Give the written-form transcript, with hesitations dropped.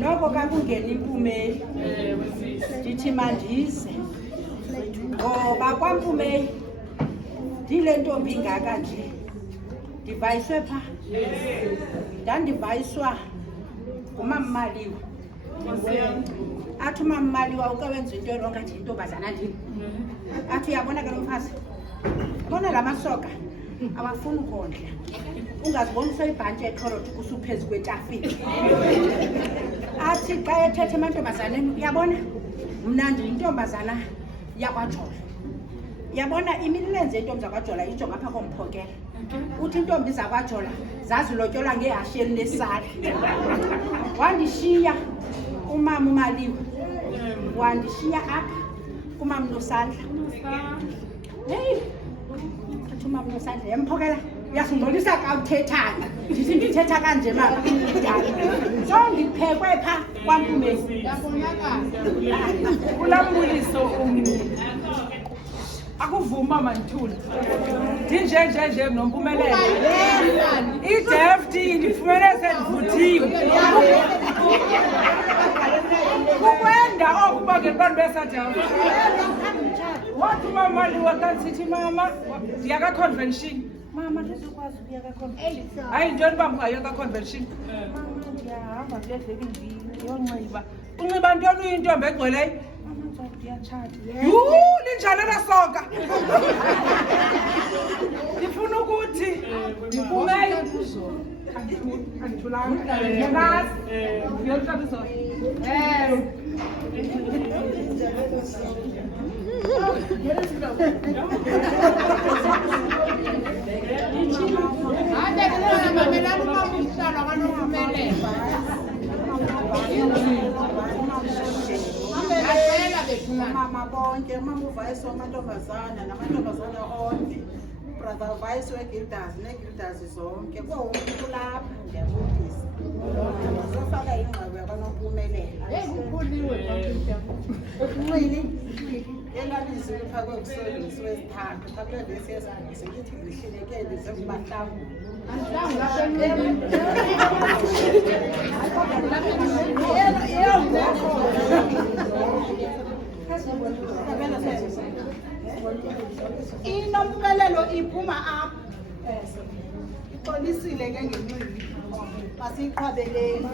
Noko kakungena impumeli ndithi mandise ngoba kwampumeli ndile ntombi ingaka nje ndivayiswe pha ndandivayiswa ngumamaliwa athi umamaliwa ukawenza into erongo athi intombazana ndini athi uyabona ke lo mfazi bona la masoka awafuni ukondla ungazibona useyibhantshi ekhoroti kusuphezu kwetafile athi xa ethethe emantombazaneni uyabona mna ndiyintombazana yakwajola yabona imilenze yentombi zakwajola ijonga apha komphokela uthi intombi zakwajola zazilotyolwa ngehashe elinesala wandishiya umama umaliwa wandishiya apha kumama nosandla heyi athi umama nosandla yemphokela uyasingcolisa ka uthethanga ndithi ndithetha kanje mama so ndiphekwe pha kwampumeli ulambuliso akuvuma manithula ndinjenjenje nompumelelo idefti ndifumene sendivuthiwe kukwenda oku bangebantu besadef wathi umamaliwa kansithi mama ndiya kaconvention mama ndizokwazi ukuya kaconvention hayi ntoni uba ungayo kaconvention mama ndiyahamba kule veki ndiyonxiba unxiba ntoni uyintombi egcweleyo ndiyatshata linjani elasoka ndifuna ukuthi ndibumeyo andithulanga ndiyanazi ndiyoluhlabiso mama bonke umama uvayiswe amantombazana namantombazana onke brother uvayiswe egildazi negildazi zonke kowonke kulapha ndiyabonisa sofaka ingxebo yakwanompumelela ukunxili elalizwi liphakwe kusebenzisi wesithathu phakule vesi yesibisi lithi lihlelekele zekubahlanga inompumelelo iphuma apha ixolisile ke ngenxili basiyiqhwabeleni